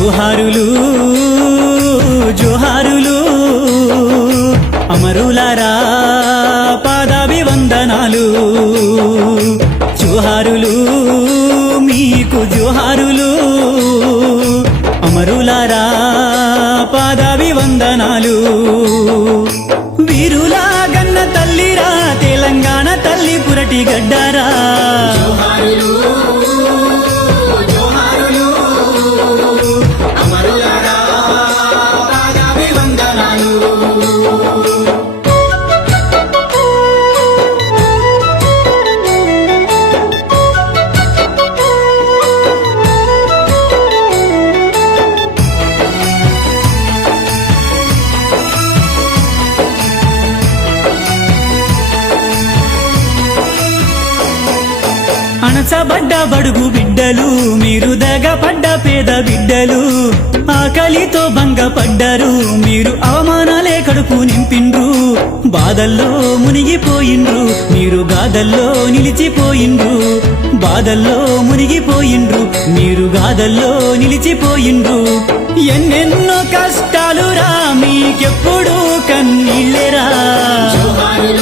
జోహారులు జోహారులు అమరులారా పాదాభివందనాలు జోహారులు మీకు జోహారులు అమరులారా పాదాభివందనాలు వీరులా గన్న తల్లిరా తెలంగాణ తల్లి పురటి గడ్డారా జోహారులు జోహారులు అమరులారా పాదాభివందనాలు అణచబడ్డ బడుగు బిడ్డలు మీరు దగపడ్డ పేద బిడ్డలు ఆకలితో భంగపడ్డారు మీరు అవమానాలే కడుపు నింపిండ్రు బాధల్లో మునిగిపోయిండ్రు మీరు గాథల్లో నిలిచిపోయిండ్రు బాధల్లో మునిగిపోయిండ్రు మీరు గాథల్లో నిలిచిపోయిండ్రు ఎన్నెన్నో కష్టాలు రా మీకెప్పుడు కన్నీళ్ళెరా జోహారులు